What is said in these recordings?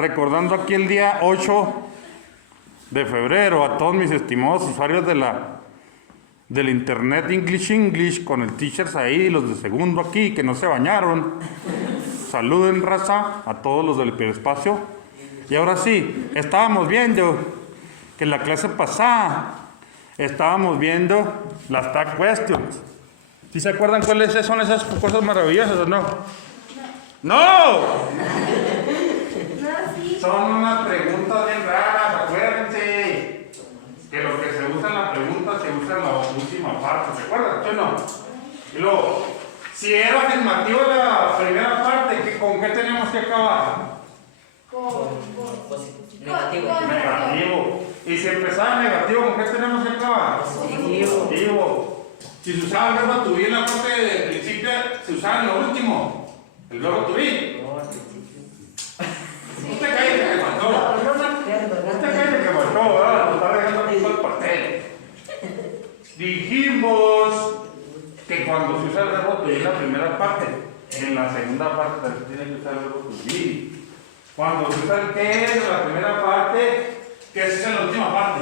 recordando aquí el día 8 de febrero a todos mis estimados usuarios del internet English con el teachers ahí, los de segundo aquí que no se bañaron. Saluden, raza, a todos los del hiperespacio. Y ahora sí, estábamos viendo que en la clase pasada estábamos viendo las tag questions. ¿Sí se acuerdan cuáles son esas cosas maravillosas o no? ¡No! Son unas preguntas bien raras, acuérdense. Que lo que se usa en la pregunta se usa en la última parte, ¿se acuerdan? ¿Sí o no? Y luego, si era afirmativo la primera parte, ¿con qué tenemos que acabar? Negativo. Y si empezaba negativo, ¿con qué tenemos que acabar? Positivo. Si se usaba el verbo to be en la parte del principio, se usaba en lo último. El verbo to be. Usted cae de que faltó. Usted cae de que faltó, ¿verdad? Lo está dejando aquí todo el pastel. Dijimos que cuando se usa el verbo to be en la primera parte, en la segunda parte también tiene que usar el verbo to be. Cuando se usa el que en la primera parte, ¿qué se usa en la última parte?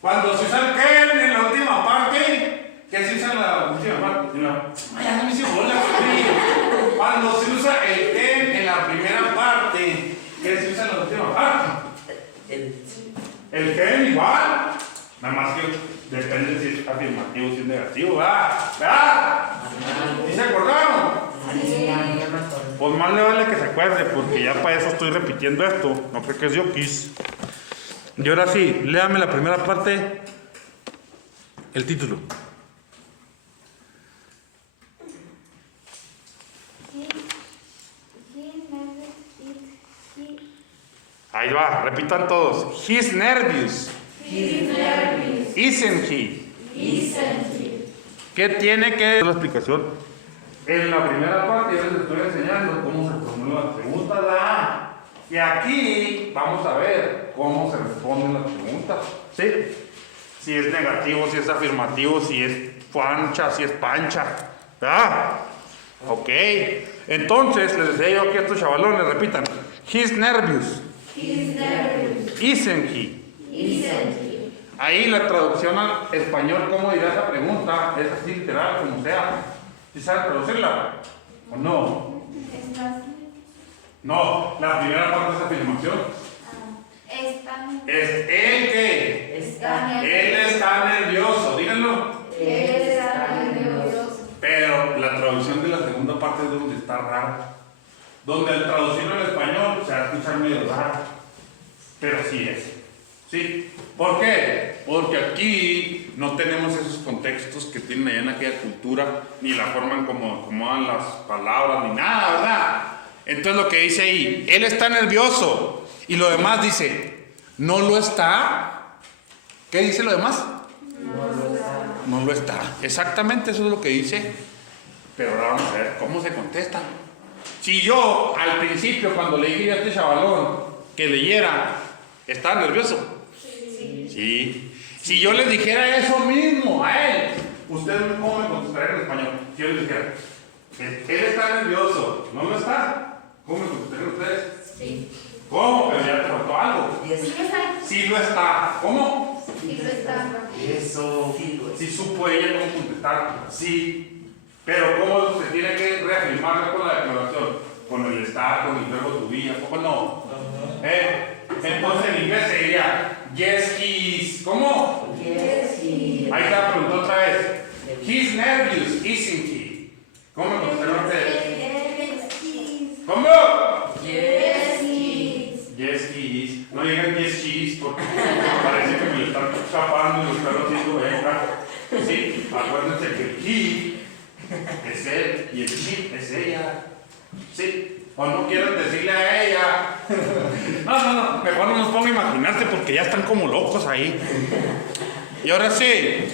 Cuando se usa el que en la última parte, ¿qué se usa en la última parte? Ay, ya no me hice bola, güey. Cuando se usa el que en la primera parte, ¿qué se usa en la última parte? El que igual. Nada más que depende si es afirmativo o si es negativo, ¿verdad? ¿Sí se acordaron? Pues más le vale que se acuerde, porque ya para eso estoy repitiendo esto. No creo que es yo quis. Y ahora sí, léame la primera parte, el título. Ahí va, repitan todos. He's nervous. Isn't he? ¿Qué tiene que ver la explicación? En la primera parte yo les estoy enseñando cómo se formula la pregunta de A. Y aquí vamos a ver cómo se responden las preguntas. ¿Sí? Si es negativo, si es afirmativo, si es pancha, si es pancha. ¿Verdad? Ok. Entonces, les decía yo aquí a estos chavalones, repitan. He's nervous. Isn't he? Ahí la traducción al español, ¿cómo dirá esa pregunta? Es así literal, como sea. ¿Sí saben traducirla? ¿O no? No, la primera parte es afirmación. Es él que. Él está nervioso, díganlo. Él está nervioso. Pero la traducción de la segunda parte es donde está rara. Donde al traducirlo en español se va a escuchar medio raro. Pero sí es. ¿Sí? ¿Por qué? Porque aquí no tenemos esos contextos que tienen allá en aquella cultura, ni la forma en cómo acomodan las palabras, ni nada, ¿verdad? Entonces lo que dice ahí, él está nervioso. Y lo demás dice, ¿no lo está? ¿Qué dice lo demás? No lo está. Exactamente eso es lo que dice. Pero ahora vamos a ver cómo se contesta. Si yo al principio cuando le dije a este chavalón que leyera, ¿estaba nervioso? Sí. Si yo les dijera eso mismo a él, ¿ustedes cómo me contestarían en español? Si yo les dijera, él está nervioso, ¿no lo está? ¿Cómo me contestarían ustedes? Sí. ¿Cómo? Pero ya te faltó algo. Sí lo está. ¿Cómo? Sí lo está. Eso. Sí supo ella cómo contestar. Sí. Pero ¿cómo se tiene que reafirmar con la declaración? Con el estar, con el verbo to be, ¿a poco no? Entonces en inglés sería yes, he is. ¿Cómo? Yes, he. Ahí te la pregunto otra vez. He's nervous, isn't he? ¿Cómo me contestaron ustedes? ¿Cómo? Yes, he is. Yes, he is. No digan yes, she is porque parece que me lo están chapando y lo están haciendo extra. Sí, acuérdense que el he es él y el she es ella. Sí. O no quieren decirle a ella. No, mejor no nos ponga a imaginarse porque ya están como locos ahí. Y ahora sí,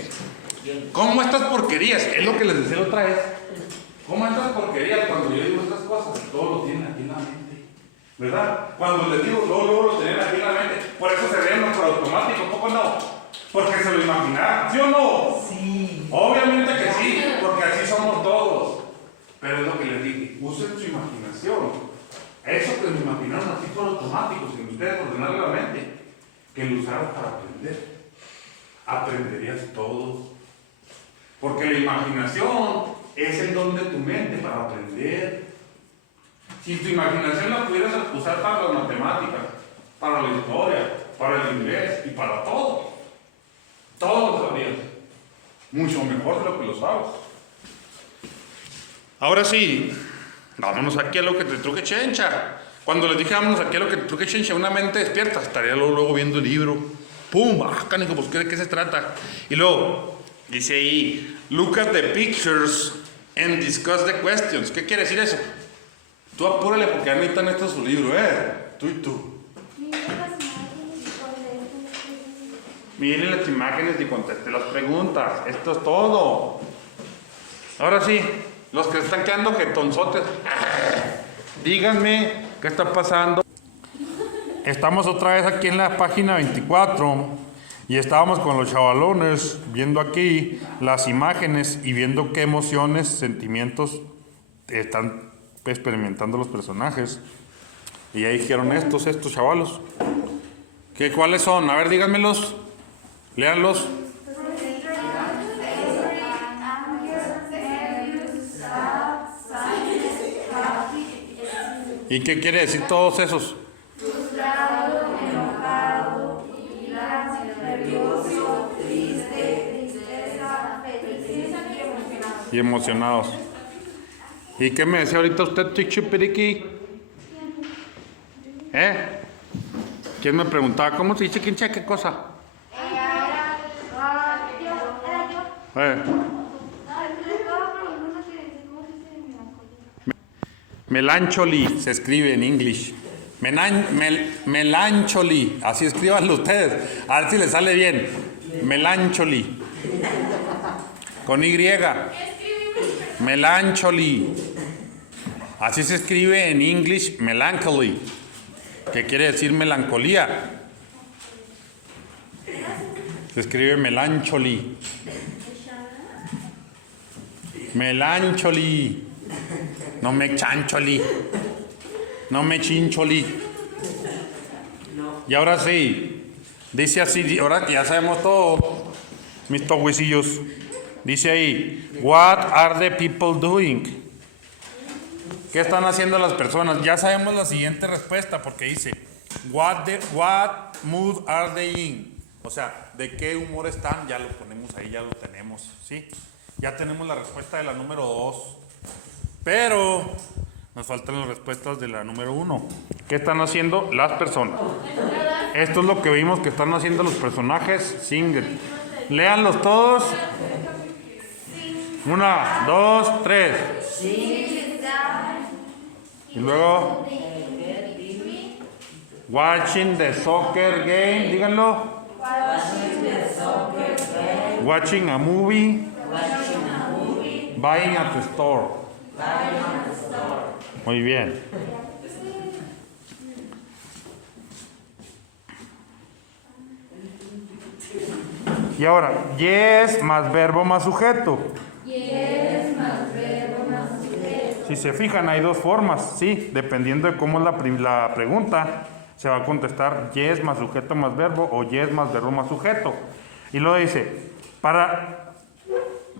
¿cómo estas porquerías? Es lo que les decía otra vez. ¿Cómo estas porquerías cuando yo digo estas cosas? Todo lo tienen aquí en la mente, ¿verdad? Cuando les digo, luego lo tienen aquí en la mente. Por eso se ríen por automático, ¿poco no? Porque se lo imaginaron, ¿sí o no? Sí. Obviamente que sí, porque así somos todos. Pero es lo que les dije, usen su imaginación. Eso que que me imaginaron así por automático, sin ustedes ordenarle la mente, que lo usaras para aprender. Aprenderías todo. Porque la imaginación es el don de tu mente para aprender. Si tu imaginación la pudieras usar para las matemáticas, para la historia, para el inglés y para todo, todo lo sabrías. Mucho mejor de lo que lo sabes. Ahora sí, vámonos aquí a lo que te truque chencha. Cuando les dije vámonos aquí a lo que te truque chencha, una mente despierta, estaría luego viendo el libro. ¡Pum! ¡Ah, canijo! Pues ¿de qué se trata? Y luego, dice ahí, look at the pictures and discuss the questions. ¿Qué quiere decir eso? Tú apúrale porque ya necesitan esto su libro, tú y tú. Miren las imágenes y conteste las preguntas. Esto es todo. Ahora sí, los que están quedando jetonzotes, díganme qué está pasando. Estamos otra vez aquí en la página 24 y estábamos con los chavalones viendo aquí las imágenes y viendo qué emociones, sentimientos están experimentando los personajes. Y ahí dijeron estos chavalos. ¿Cuáles son? A ver, díganmelos. Léanlos. ¿Y qué quiere decir todos esos? Frustrado, enojado, ira, nervioso, triste, tristeza, feliz y emocionado. Y emocionados. ¿Y qué me decía ahorita usted, Tichipiriki? ¿Quién me preguntaba? ¿Cómo se dice? ¿Quién sabe qué cosa? Melancholy se escribe en English. Melancholy, así escríbanlo ustedes. A ver si les sale bien. Melancholy. Con Y. Melancholy. Así se escribe en English melancholy, que quiere decir melancolía. Se escribe melancholy. Melancholy. No me chancholi. No me chincholi. Y ahora sí, dice así, ahora ya sabemos todo, mis toguicillos. Dice ahí, what are the people doing? ¿Qué están haciendo las personas? Ya sabemos la siguiente respuesta porque dice, what mood are they in? O sea, ¿de qué humor están? Ya lo ponemos ahí, ya lo tenemos, ¿sí? Ya tenemos la respuesta de la número 2. Pero nos faltan las respuestas de la número 1. ¿Qué están haciendo las personas? Esto es lo que vimos que están haciendo los personajes single. Léanlos todos. 1, 2, 3. Y luego watching the soccer game, díganlo. Watching a movie. Buying at the store. Muy bien. Y ahora, yes más verbo más sujeto. Yes más verbo más sujeto. Si se fijan, hay dos formas, sí, dependiendo de cómo es la pregunta, se va a contestar yes más sujeto más verbo o yes más verbo más sujeto. Y luego dice, para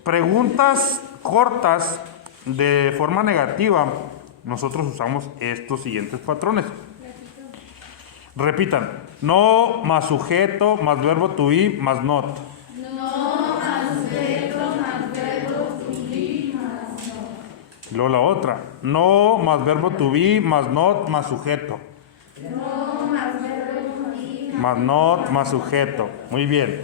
preguntas cortas de forma negativa, nosotros usamos estos siguientes patrones. Repitan, no más sujeto más verbo to be más not. No más sujeto más verbo to be más not. Y luego la otra, no más verbo to be más not más sujeto. No más verbo to be Más not más sujeto. Muy bien.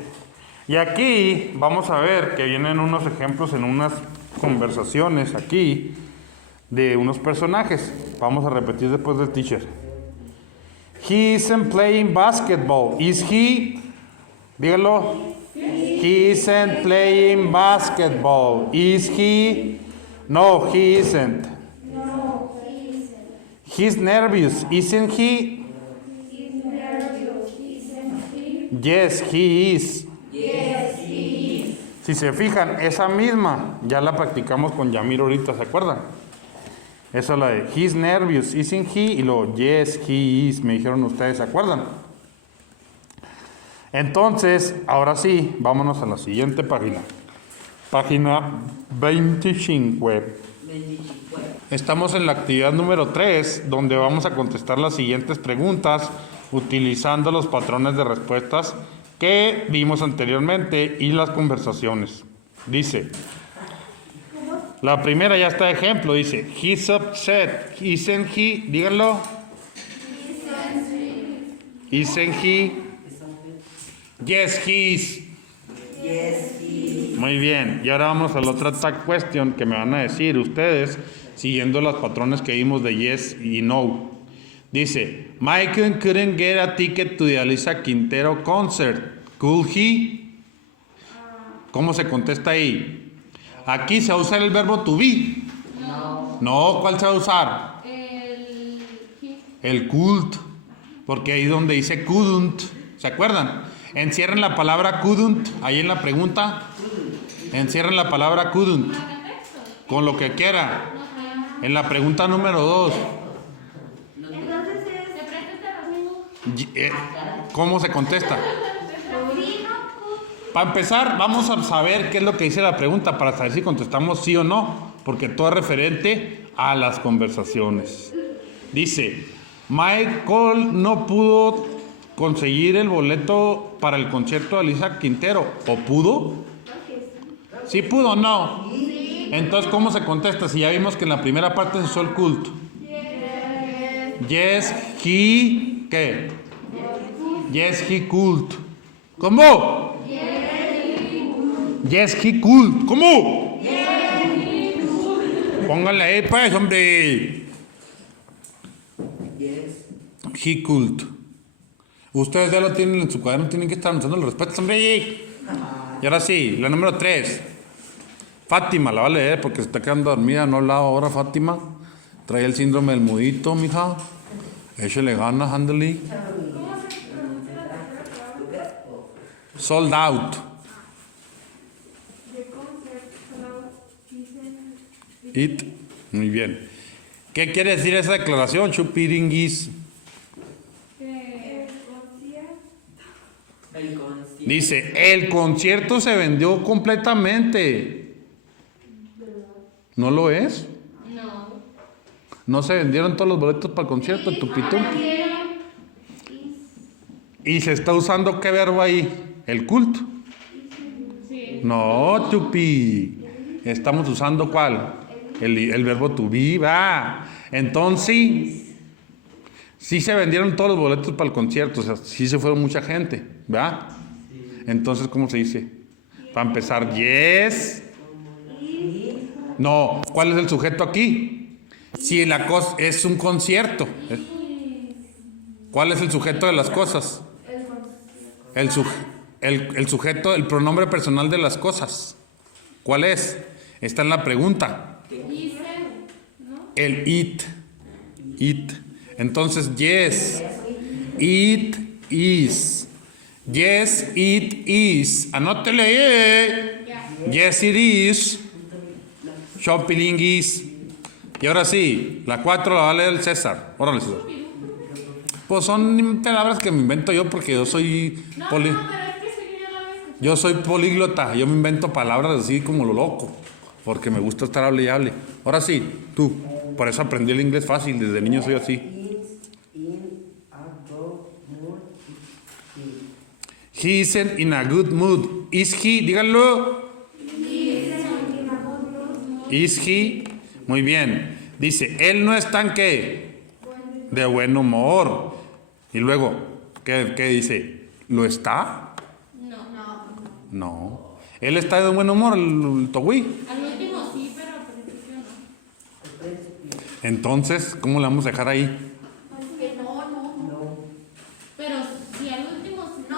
Y aquí vamos a ver que vienen unos ejemplos en unas conversaciones aquí de unos personajes. Vamos a repetir después del teacher. He isn't playing basketball. Is he? Dígalo. He isn't playing basketball. Is he? No, he isn't. No, he isn't. He's nervous. Isn't he? He's nervous. Isn't he? Yes, he is. Yes, he is. Si se fijan, esa misma ya la practicamos con Yamir ahorita, ¿se acuerdan? Esa es la de he's nervous, isn't he? Y luego yes, he is, me dijeron ustedes, ¿se acuerdan? Entonces, ahora sí, vámonos a la siguiente página. Página 25. Estamos en la actividad número 3, donde vamos a contestar las siguientes preguntas utilizando los patrones de respuestas que vimos anteriormente y las conversaciones. Dice, la primera ya está de ejemplo, dice, he's upset, isn't he? Díganlo. Isn't he? Yes, he is. Muy bien, y ahora vamos a la otra tag question que me van a decir ustedes, siguiendo los patrones que vimos de yes y no. Dice, Michael couldn't get a ticket to the Alisa Quintero concert. Could he? ¿Cómo se contesta ahí? Aquí se va a usar el verbo to be. No, ¿cuál se va a usar? El could. Porque ahí donde dice couldn't. ¿Se acuerdan? Encierren la palabra couldn't ahí en la pregunta. Encierren la palabra couldn't con lo que quiera. En la pregunta número 2. ¿Cómo se contesta? Para empezar, vamos a saber qué es lo que dice la pregunta para saber si contestamos sí o no, porque todo es referente a las conversaciones. Dice, Michael no pudo conseguir el boleto para el concierto de Alisa Quintero. ¿O pudo? ¿Sí pudo o no? Entonces, ¿cómo se contesta? Si ya vimos que en la primera parte se usó el could. Yes, he... ¿Qué? Yes, he could. ¿Cómo? Yes, he could. ¿Cómo? Pónganle ahí, pues, hombre. He could. Ustedes ya lo tienen en su cuaderno, tienen que estar anunciando las respuestas, hombre. Y ahora sí, la número 3. Fátima, la va a leer porque se está quedando dormida, no ha hablado ahora Fátima. Trae el síndrome del mudito, mija. Échale ganas, ándale. Sold out. It. Muy bien. ¿Qué quiere decir esa declaración, Chupiringuis? Dice, el concierto se vendió completamente. ¿No lo es? No. ¿No se vendieron todos los boletos para el concierto, Tupitú? ¿Y se está usando qué verbo ahí? ¿El culto? Sí. No, Tupi. Estamos usando ¿cuál? El verbo to be, va. Entonces, sí se vendieron todos los boletos para el concierto, o sea, sí se fueron mucha gente, ¿verdad? Entonces, ¿cómo se dice? Para empezar, yes. No, ¿cuál es el sujeto aquí? Si la cosa es un concierto. ¿Cuál es el sujeto de las cosas? El sujeto, el pronombre personal de las cosas. ¿Cuál es? Está en la pregunta. El it. It. Entonces, yes. It is. Yes, it is. Anótele. Yes, it is. Shopping is. Y ahora sí, la 4 la va a leer el César. Órale, César. Pues son palabras que me invento yo porque yo soy yo soy políglota. Yo me invento palabras así como lo loco. Porque me gusta estar hable y hable. Ahora sí, tú. Por eso aprendí el inglés fácil. Desde niño soy así. He isn't in a good mood. Is he? Díganlo. Is he? Muy bien. Dice, él no está en qué? De buen humor. Y luego, ¿qué dice? ¿Lo está? No. ¿Él está de buen humor, el Togui? Al último sí, pero al principio no. Entonces, ¿cómo le vamos a dejar ahí? Pues que no. Pero si al último sí. No.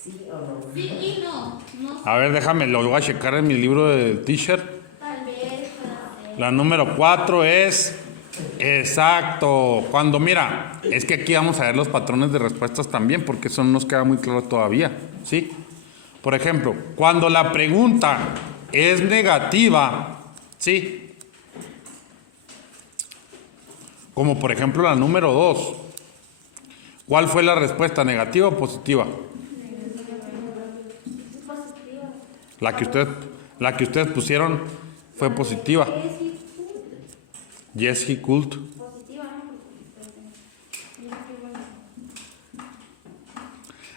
¿Sí o no? Sí y no. A ver, déjame, lo voy a checar en mi libro de teacher. Tal vez. La número 4 es exacto. Cuando, mira, es que aquí vamos a ver los patrones de respuestas también, porque eso no nos queda muy claro todavía, ¿sí? Por ejemplo, cuando la pregunta es negativa, ¿sí? Como por ejemplo la número 2. ¿Cuál fue la respuesta, negativa o positiva? La que ustedes pusieron fue positiva. Yes, he could.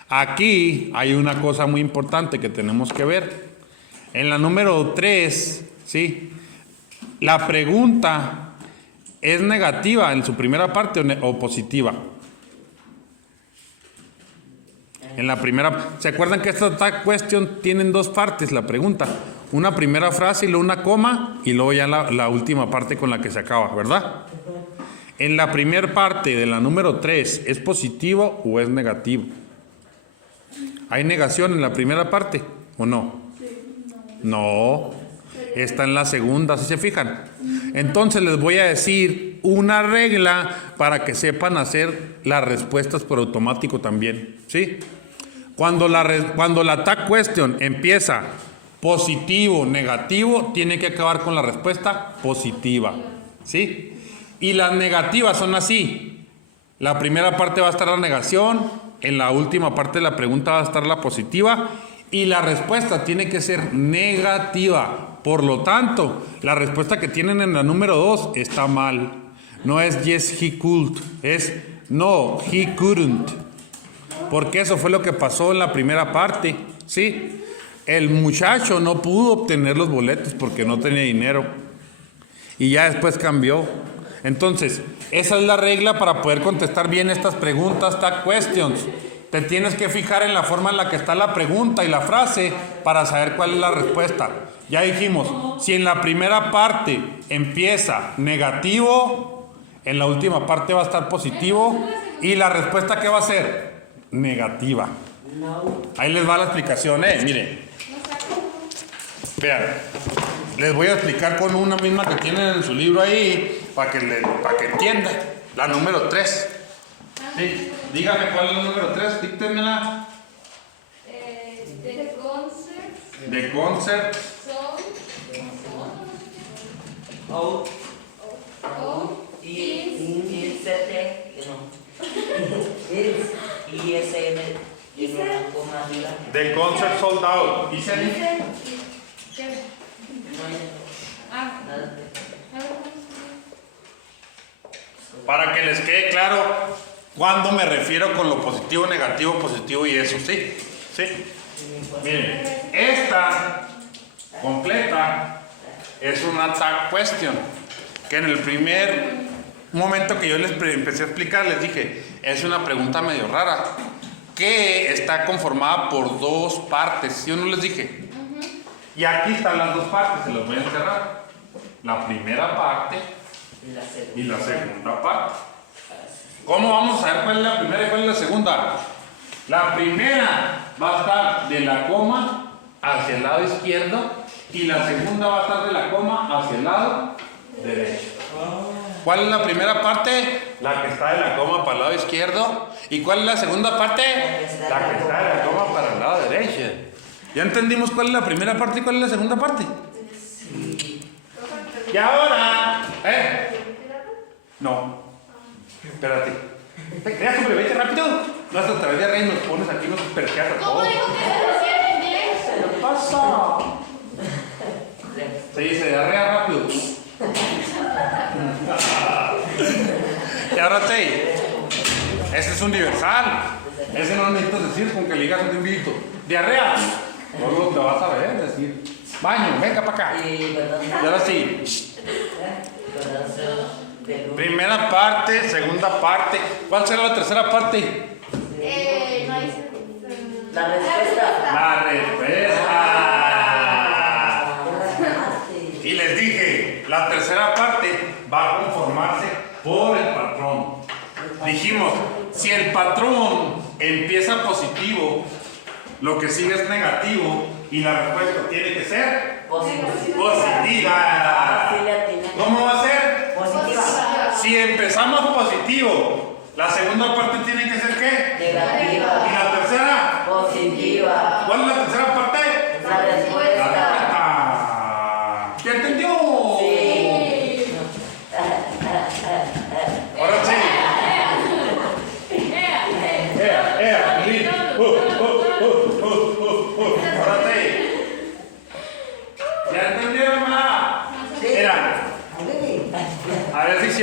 Aquí hay una cosa muy importante que tenemos que ver. En la número 3, ¿sí? La pregunta es negativa en su primera parte o positiva. En la primera, ¿se acuerdan que esta tag question tienen dos partes la pregunta? Una primera frase y luego una coma y luego ya la última parte con la que se acaba, ¿verdad? En la primera parte de la número 3, ¿es positivo o es negativo? ¿Hay negación en la primera parte o no? No, está en la segunda, ¿sí se fijan? Entonces les voy a decir una regla para que sepan hacer las respuestas por automático también, ¿sí? Cuando la tag question empieza positivo, negativo, tiene que acabar con la respuesta positiva, ¿sí? Y las negativas son así. La primera parte va a estar la negación, en la última parte de la pregunta va a estar la positiva y la respuesta tiene que ser negativa. Por lo tanto, la respuesta que tienen en la número 2 está mal. No es yes, he could, es no, he couldn't. Porque eso fue lo que pasó en la primera parte, ¿sí? El muchacho no pudo obtener los boletos porque no tenía dinero. Y ya después cambió. Entonces, esa es la regla para poder contestar bien estas preguntas, tag questions. Te tienes que fijar en la forma en la que está la pregunta y la frase para saber cuál es la respuesta. Ya dijimos, si en la primera parte empieza negativo, en la última parte va a estar positivo y la respuesta ¿qué va a ser? Negativa. Ahí les va la explicación, miren. Vean, les voy a explicar con una misma que tienen en su libro ahí para que entiendan. La número 3. Sí, dígame cuál es la número 3, díctenmela. The concert. The concert sold out. ¿Y se dice? Para que les quede claro cuándo me refiero con lo positivo, negativo, positivo y eso, ¿sí? ¿Sí? Miren, esta completa es una tag question que en el primer momento que yo les empecé a explicar les dije, es una pregunta medio rara que está conformada por dos partes, yo no les dije. Y aquí están las dos partes, se las voy a encerrar. La primera parte y la segunda parte. ¿Cómo vamos a ver cuál es la primera y cuál es la segunda? La primera va a estar de la coma hacia el lado izquierdo y la segunda va a estar de la coma hacia el lado derecho. ¿Cuál es la primera parte? La que está de la coma para el lado izquierdo. ¿Y cuál es la segunda parte? La que está de la coma para el lado derecho. ¿Ya entendimos cuál es la primera parte y cuál es la segunda parte? Sí. Y ahora, No. Espérate. ¿Te creas sobre vete rápido? No, hasta a través de rey nos pones aquí, nos perseas a todos. ¿Cómo dijo que se lo bien? ¿Qué pasa? Se dice, diarrea rápido. Y ahora ese es universal. Ese no necesitas decir con que le digas a un invito. Diarrea. Luego te vas a ver, decir. Baño, venga para acá. Y ahora sí. Primera parte, segunda parte. ¿Cuál será la tercera parte? No dice. La respuesta. La respuesta. Y les dije, la tercera parte va a conformarse por el patrón. Dijimos, si el patrón empieza positivo, lo que sigue es negativo y la respuesta tiene que ser positiva. ¿Cómo va a ser? Positiva. Si empezamos positivo, la segunda parte tiene que ser ¿qué? Negativa. ¿Y la tercera? Positiva. ¿Cuál es la tercera parte? La respuesta. La respuesta. ¿Ya entendió? Sí.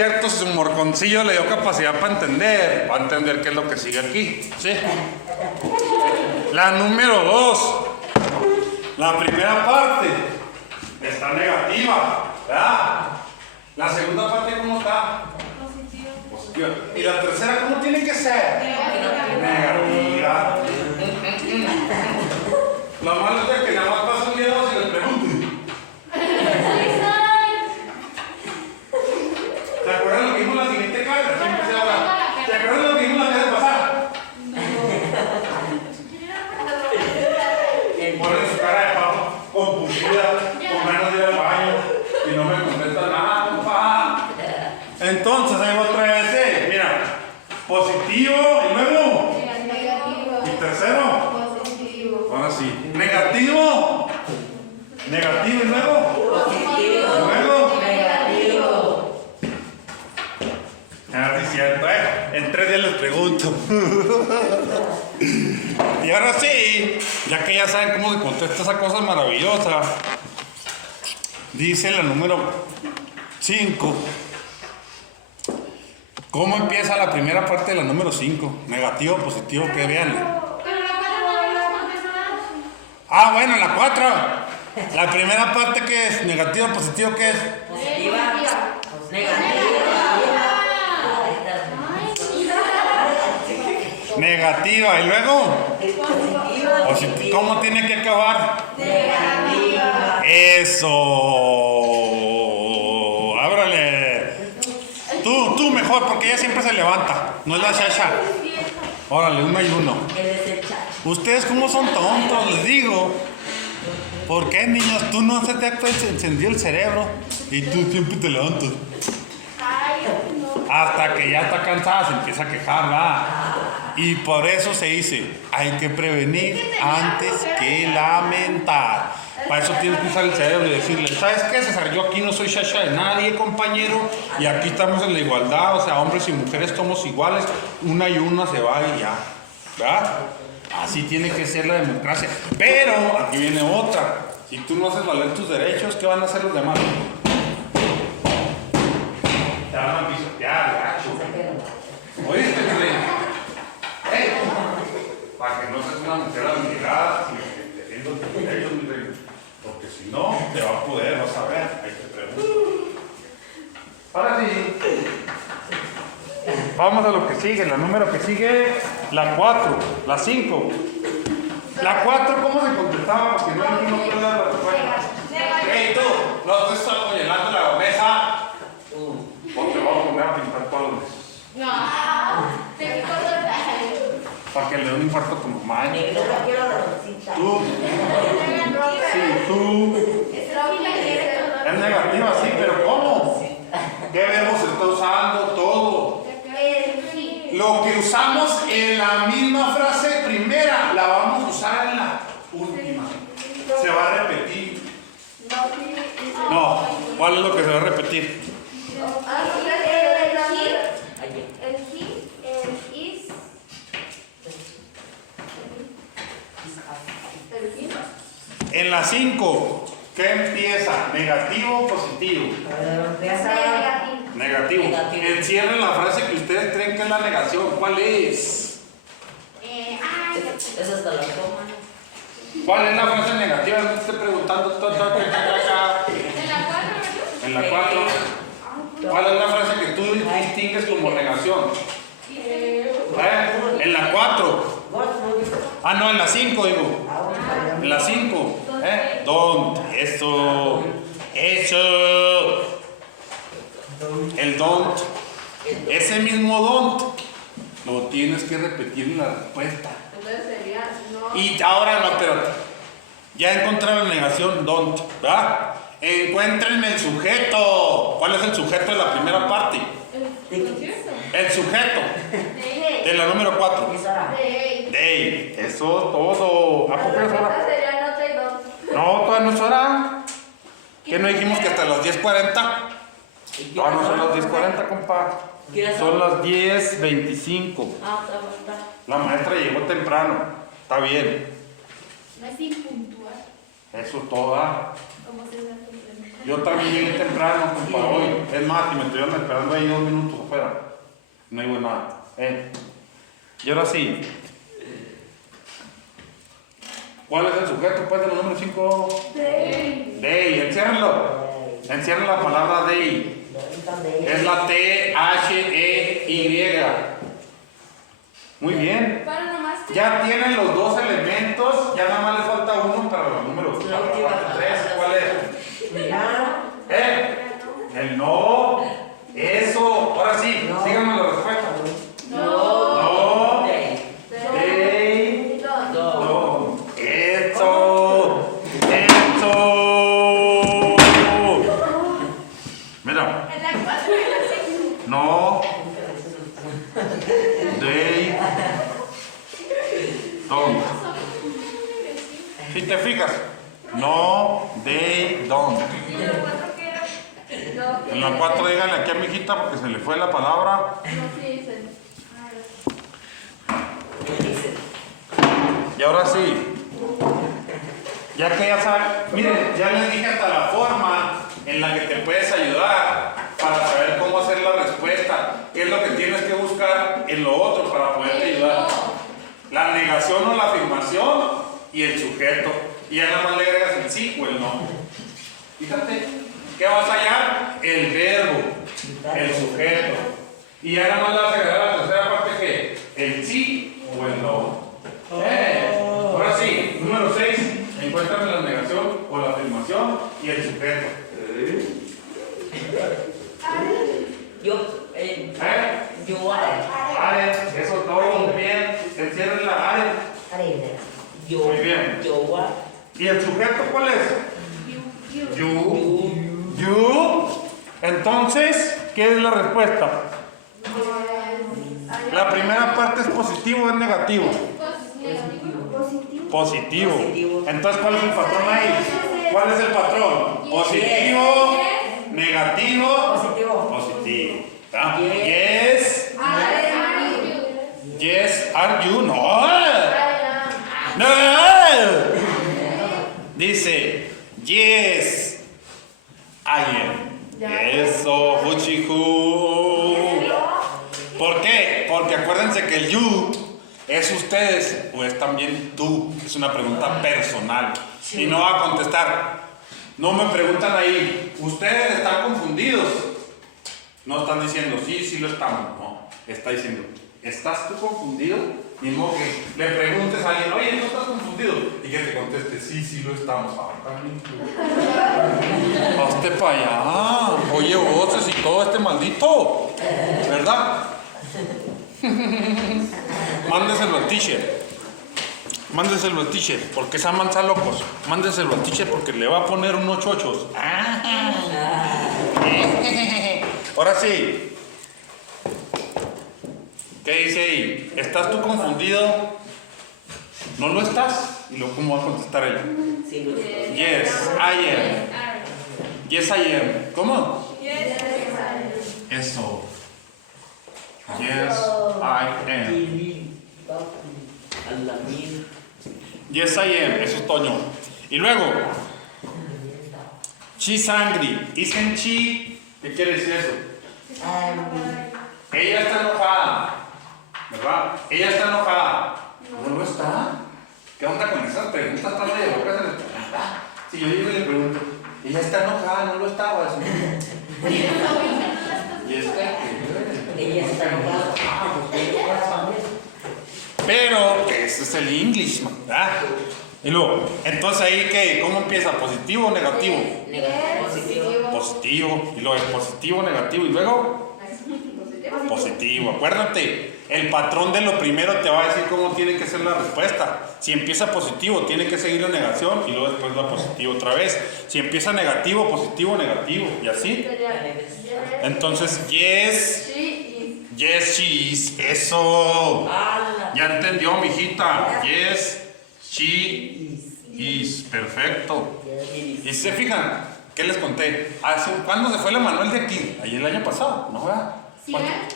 cierto, su morconcillo le dio capacidad para entender qué es lo que sigue aquí, ¿sí? La número 2, la primera parte está negativa, ¿verdad? La segunda parte, ¿cómo está? Positiva. ¿Y la tercera cómo tiene que ser? Negativa. Lo malo es que nada más pasa un miedo si les pregunto. ¿Se acuerdan lo que dijimos en la siguiente carta? ¿Se acuerdan lo que dijimos la vez pasada? Ponen su cara de pavo compungida, con ganas de ir al baño y no me contestan nada, compa. Entonces, ahí otra vez, mira, positivo y luego. Negativo. Y tercero. Positivo. Ahora sí, negativo. Negativo y luego. Positivo. Luego. Negativo. Ah, sí, cierto, en 3 días les pregunto. Y ahora sí, ya que ya saben cómo se contesta esa cosa maravillosa, dice la número 5. ¿Cómo empieza la primera parte de la número 5? Negativo, positivo, que vean. Pero la cuatro no la contestaron. Ah, bueno, la 4. La primera parte, ¿qué es? Negativo, positivo, ¿qué es? Positiva. Negativa. Negativa. ¿Y luego? Positiva. ¿Cómo tiene que acabar? Negativa. Eso. Ábrale. Tú mejor, porque ella siempre se levanta. No es la Shasha. Órale, 1 y 1. Eres el chacho. Ustedes cómo son tontos, les digo. ¿Por qué, niños? Tú no se te ha encendido el cerebro y tú siempre te levantas. Hasta que ya está cansada se empieza a quejar, ¿verdad? Y por eso se dice, hay que prevenir antes que lamentar. Para eso tienes que usar el cerebro y decirle, ¿sabes qué, César? Yo aquí no soy Shasha de nadie, compañero, y aquí estamos en la igualdad, o sea, hombres y mujeres somos iguales, una y una se va y ya, ¿verdad? Así tiene que ser la democracia. Pero aquí viene otra. Si tú no haces valer tus derechos, ¿qué van a hacer los demás? Te van a pisotear, gacho. ¿Oíste, mi rey? Para que no seas una mujer admirada, sino que te rindas tus derechos, mi rey. Porque si no, te va a poder, vas a ver. Ahí te pregunto. Ahora sí. Vamos a lo que sigue, la número que sigue, la 4, la 5. La 4, ¿cómo se contestaba? Porque no dijimos cuál era la respuesta. ¡Ey, tú! No te estás apuñalando la mesa. Porque vamos a poner a pintar todos los meses. No. Te quito Para que le dé un infarto a tu mamá. Negro, no quiero la rosita. Tú. Sí, tú. Es negativa, sí, pero ¿cómo? ¿Qué verbo se está usando? Todo. Lo que usamos en la misma frase primera, la vamos a usar en la última. Se va a repetir. No, ¿cuál es lo que se va a repetir? En la 5, ¿qué empieza? ¿Negativo o positivo? Negativo. Negativo. Encierren la frase que ustedes creen que es la negación. ¿Cuál es? Eso hasta la coma. ¿Cuál es la frase negativa? No te estoy preguntando. En la 4. ¿Cuál es la frase que tú distingues como negación? En la 4. Ah, no, en la 5 digo. En la 5. Don't. Eso. El don't. Ese mismo don't lo tienes que repetir en la respuesta. Entonces sería no. Y ahora no, pero ya encontraron la negación don't, ¿verdad? Encuéntrenme el sujeto. ¿Cuál es el sujeto de la primera parte? El sujeto de la número 4. They. Eso todo. ¿A poco es hora? No, todavía no es hora. ¿Qué no dijimos que hasta las 10:40? No, no son las 10:40, compa. Son las 10:25. La maestra llegó temprano. Está bien. No es impuntual. Eso toda. Como se da Yo también llegué temprano, compa, hoy. Es más, si me estuvieron esperando ahí 2 minutos afuera. No digo nada. Y ahora sí. ¿Cuál es el sujeto, pues, del número 5? Day. Day. Enciérrenlo. Encierren la palabra day. Es la T-H-E-Y. Muy bien. Para nomás que. Ya tienen los 2 elementos. Ya nada más les falta uno para los números. 3. ¿Cuál es? El no. Eso. Ahora sí, No. síganme la respuesta. No. No. Day. Day. Don. No. Eso. Eso. Mira. En la 4 y la 5. No. Day. Don't. Si te fijas. No. They don't. ¿Y la 4 qué era? No. En la 4 díganle aquí a mi hijita porque se le fue la palabra. No, sí dicen. Y ahora sí. Ya que ya saben, miren, ya les dije hasta la forma en la que te puedes ayudar para saber cómo hacer la respuesta. ¿Qué es lo que tienes que buscar en lo otro para poderte ayudar? La negación o la afirmación y el sujeto. Y ya nada más le agregas el sí o el no. Fíjate, ¿qué vas a hallar? El verbo, el sujeto. Y ya nada más le vas a agregar la tercera parte que el sí o el no. Ahora sí, número 6. Encuéntrame la negación o la afirmación y el sujeto. Yo Aren, eso todo muy bien. Encierren la Aren. Muy bien. ¿Y el sujeto cuál es? You. Entonces, ¿qué es la respuesta? La primera parte es positivo o es negativo. Positivo. Entonces, ¿cuál es el patrón ahí? ¿Cuál es el patrón? Positivo, negativo, positivo. ¿Tá? Yes. Yes, are you? No. No. Dice, yes, I am. Eso, Huchihu. ¿Por qué? Porque acuérdense que el you es ustedes o es también tú. Es una pregunta personal. Y no va a contestar. No me preguntan ahí, ¿ustedes están confundidos? No están diciendo, sí lo estamos. No, está diciendo, ¿estás tú confundido? Ni modo que le preguntes a alguien, oye, ¿no estás confundido? Y que te conteste, sí lo estamos. Hazte para allá. Oye, voces y todo este maldito. ¿Verdad? Mándeselo al teacher. Mándeselo al teacher, porque se amansa locos. Mándeselo al teacher porque le va a poner unos chochos. Ahora sí. ¿Qué dice ahí? ¿Estás tú confundido? ¿No lo estás? ¿Y luego cómo va a contestar ella? Yes, I am. Yes, I am. ¿Cómo? Eso. Yes, I am. Yes, I am. Eso es Toño. Y luego, she's angry. ¿Isn't she? ¿Qué quiere decir eso? Ella está enojada. ¿Verdad? Ella está enojada. ¿No lo está? ¿Qué onda con esas preguntas tan de locas? Si yo llego y le pregunto, ella está enojada, no lo estaba. Y Ella está enojada. Pero ese es el English, ¿verdad? Y luego, entonces ahí, ¿qué? ¿Cómo empieza? ¿Positivo o negativo? Positivo. Positivo. Y luego es positivo, negativo. Y luego, positivo. Acuérdate, el patrón de lo primero te va a decir cómo tiene que ser la respuesta. Si empieza positivo, tiene que seguir la negación y luego después la positivo otra vez. Si empieza negativo, positivo, negativo. Y así. Entonces, yes. Yes, she is. Eso. Ya entendió, mijita. Yes, she is. Perfecto. Y se fijan, ¿qué les conté? ¿Cuándo se fue el Emanuel de aquí? Ahí el año pasado, ¿no? ¿Verdad?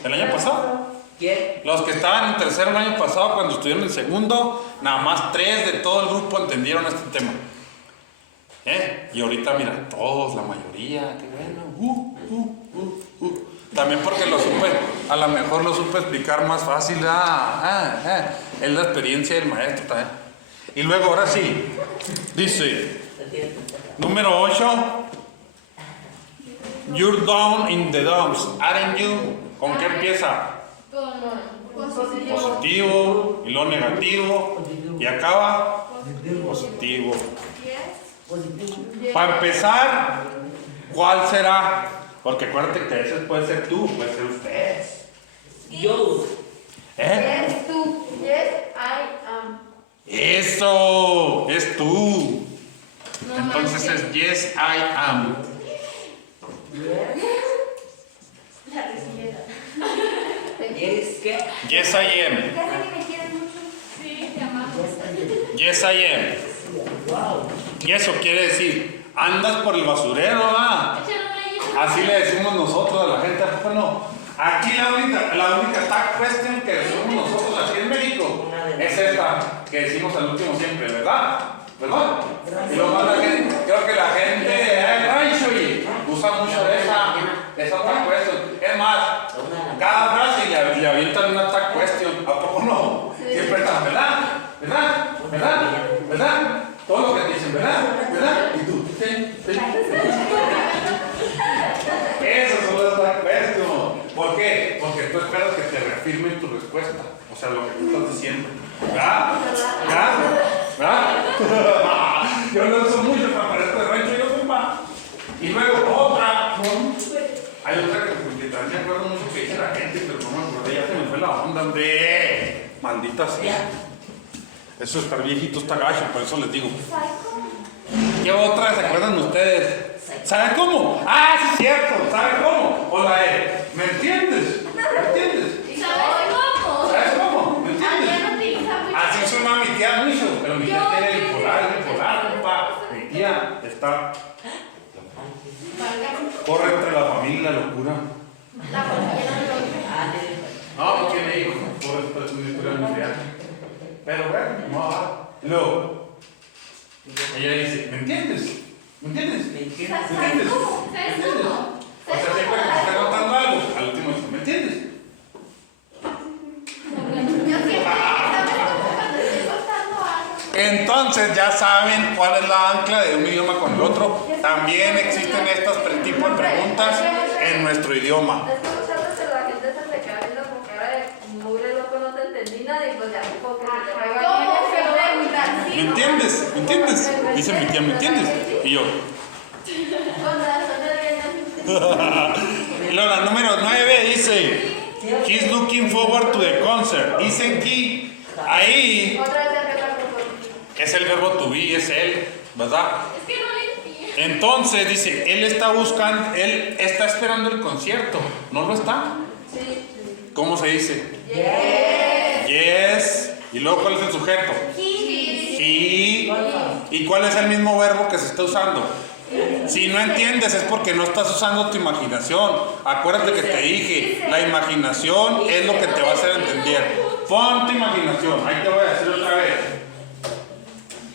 ¿El año pasado? Los que estaban en tercero el año pasado, cuando estuvieron en segundo, nada más 3 de todo el grupo entendieron este tema. Y ahorita, mira, todos, la mayoría, qué bueno. También porque lo supe, a lo mejor lo supe explicar más fácil. Es la experiencia del maestro también. Y luego, ahora sí, dice, número 8. You're down in the dumps, aren't you? ¿Con qué empieza? Con positivo. Positivo, y luego negativo, y acaba positivo. Para empezar, ¿cuál será? Porque acuérdate que ese puede ser tú, puede ser ustedes. Yo. Yes, tú. Yes, I am. Eso, es tú. No Entonces manches. es yes, I am. La recibida. ¿Quieres qué? Yes, I am. Casi que me quieres mucho. Sí, te amamos. Yes, I am. Wow. Y eso quiere decir, andas por el basurero, ¿ah? Así le decimos nosotros a la gente, bueno, aquí la única tag question que decimos nosotros aquí en México es esta que decimos al último siempre, ¿verdad? ¿Verdad? Y lo más creo que la gente usa mucho de esa tag question. Es más, cada frase le avientan una tag question, ¿a poco no? Siempre están, ¿verdad? ¿Verdad? ¿Verdad? ¿Verdad? Todo lo que te dicen, ¿verdad? ¿Verdad? Y tú, sí. Eso solo es una cuestión. ¿Por qué? Porque tú esperas que te reafirmen tu respuesta. O sea, lo que tú estás diciendo. ¿Verdad? ¿Verdad? ¿Verdad? Yo lo uso mucho para esto de rancho y yo, compa. Y luego otra. Hay otra que también me acuerdo mucho que dice la gente, pero no me acordé, ya se me fue la onda, hombre. Maldita sea. Eso estar viejito está gacho, por eso les digo. ¿Qué otra se acuerdan ustedes? ¿Saben cómo? Ah, sí es cierto, ¿saben cómo? O la de, ¿me entiendes? ¿Me entiendes? ¿Y sabes cómo? ¿Sabes cómo? ¿Me entiendes? Ayer utiliza mucho. Así suena mi tía mucho, pero mi tía tiene bipolar, compa. Mi tía está, corre entre la familia y la locura. La familia no lo No, no tiene hijos, por esto es una historia mundial. Pero bueno, no, luego, ella dice, ¿me entiendes? ¿Me entiendes? ¿Me entiendes? ¿Sabes cómo? ¿Sabes cómo? O sea, siempre que me está contando algo, al último dice, ¿me entiendes? Yo siempre, ¿sabes cómo? Cuando estoy contando algo. Entonces ya saben cuál es la ancla de un idioma con el otro. También existen estos tipos de preguntas en nuestro idioma. Es que muchas veces la gente se te queda viendo con cara de mugre loco, no te entendí nada y pues ya como que se te pega. ¿Cómo se pregunta? ¿Me entiendes? ¿Me entiendes? Dice mi tía, ¿me entiendes? Y yo. Con razón de bien. Y luego la número 9 dice, he's looking forward to the concert. Dicen que ahí Otra vez se reparte por es el verbo to be, es él, ¿verdad? Es que no le entiendo. Entonces dice, él está esperando el concierto. ¿No lo está? sí. ¿Cómo se dice? Yes. Yes. Y luego, ¿cuál es el sujeto? Sí. ¿Y cuál es el mismo verbo que se está usando? Si no entiendes es porque no estás usando tu imaginación. Acuérdate que te dije, la imaginación es lo que te va a hacer entender. Pon tu imaginación, ahí te voy a decir otra vez.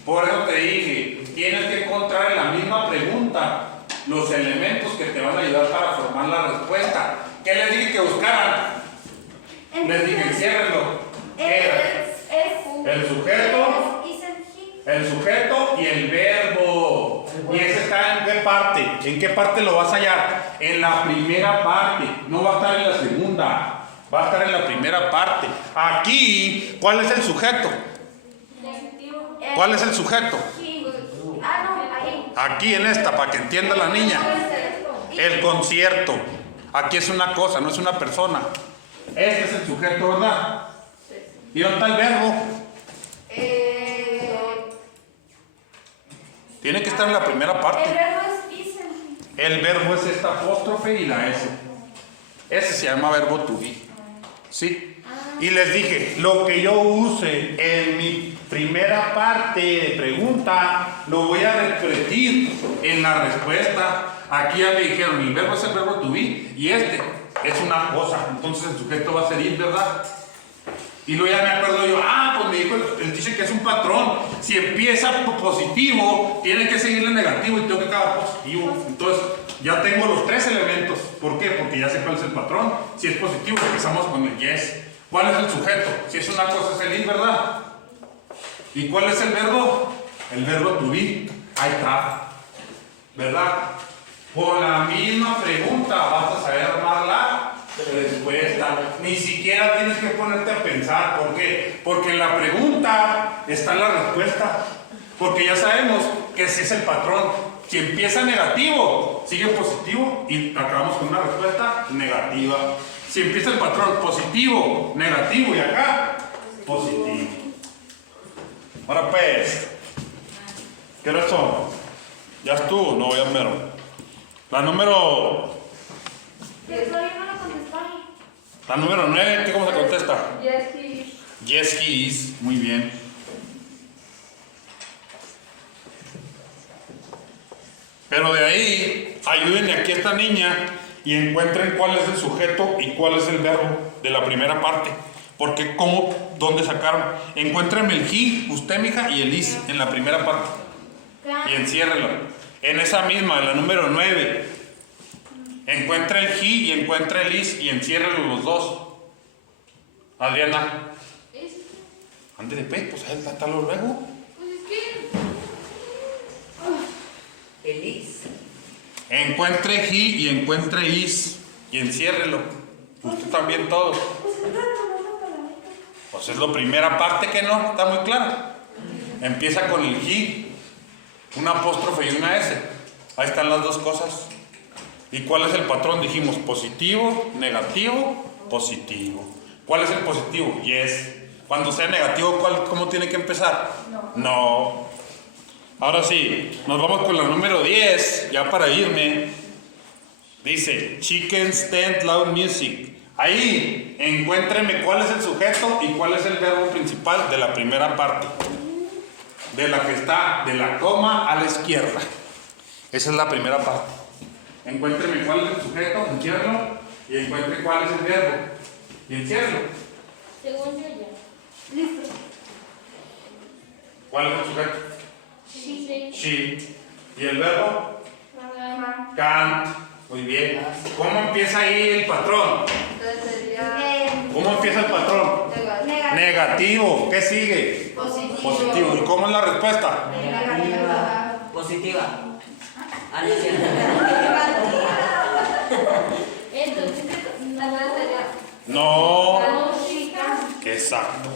Por eso te dije, tienes que encontrar en la misma pregunta los elementos que te van a ayudar para formar la respuesta. ¿Qué les dije que buscaran? Les dije, enciérrenlo. ¿Qué era? El sujeto. El sujeto y el verbo. ¿Y ese está en qué parte? ¿En qué parte lo vas a hallar? En la primera parte. No va a estar en la segunda. Va a estar en la primera parte. Aquí, ¿cuál es el sujeto? ¿Cuál es el sujeto? Ah, no, ahí. Aquí en esta, para que entienda la niña. El concierto. Aquí es una cosa, no es una persona. Este es el sujeto, ¿verdad? ¿Y dónde está el verbo? Tiene que estar en la primera parte. El verbo es dicen. El verbo es esta apóstrofe y la S. Ese se llama verbo to be. ¿Sí? Y les dije, lo que yo use en mi primera parte de pregunta, lo voy a repetir en la respuesta. Aquí ya me dijeron, el verbo es el verbo to be y este es una cosa. Entonces el sujeto va a ser ir, ¿verdad? Y luego ya me acuerdo yo, pues me dijo el teacher que es un patrón. Si empieza positivo, tiene que seguirle negativo y tengo que acabar positivo. Entonces, ya tengo los 3 elementos. ¿Por qué? Porque ya sé cuál es el patrón. Si es positivo, empezamos con el yes. ¿Cuál es el sujeto? Si es una cosa, es el is, ¿verdad? ¿Y cuál es el verbo? El verbo to be. Ahí está. ¿Verdad? Con la misma pregunta vas a saber armar la respuesta. Ni siquiera tienes que ponerte a pensar. ¿Por qué? Porque en la pregunta está la respuesta. Porque ya sabemos que ese es el patrón. Si empieza negativo, sigue positivo y acabamos con una respuesta negativa. Si empieza el patrón positivo, negativo y acá, positivo. Ahora pues, ¿qué hora son? ¿Ya estuvo? No, ya mero. La número... La número 9, ¿qué cómo se contesta? Yes, he is. Yes, he is. Muy bien. Pero de ahí, ayúdenme aquí a esta niña y encuentren cuál es el sujeto y cuál es el verbo de la primera parte. Porque, ¿cómo? ¿Dónde sacaron? Encuéntrenme el he, usted, mija, y el is en la primera parte. Y enciérrelo. En esa misma, en la número 9. Encuentra el he y encuentra el is y enciérrelo los dos. Adriana. Ándale, pues hasta luego. El is. Encuentre he y encuentre is y enciérrelo. Usted también todo. Pues es la primera parte que no, está muy clara. Empieza con el he, un apóstrofe y una s. Ahí están las dos cosas. ¿Y cuál es el patrón? Dijimos positivo, negativo, positivo. ¿Cuál es el positivo? Yes. Cuando sea negativo, ¿cómo tiene que empezar? No. Ahora sí, nos vamos con la número 10, ya para irme. Dice, chicken stand loud music. Ahí, encuéntreme cuál es el sujeto y cuál es el verbo principal de la primera parte. De la que está de la coma a la izquierda. Esa es la primera parte. Encuéntreme cuál es el sujeto, enciérralo, y encuentre cuál es el verbo. Y enciérralo. Según yo ya. Listo. ¿Cuál es el sujeto? Sí. She. ¿Y el verbo? Can't. Muy bien. ¿Cómo empieza ahí el patrón? Entonces sería ¿Cómo empieza el patrón? Negativo. ¿Qué sigue? Positivo. ¿Y cómo es la respuesta? Positiva. Entonces, No. música. Exacto.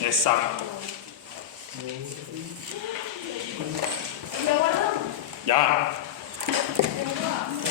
Exacto. ¿Lo guardo? Ya. Tengo hambre.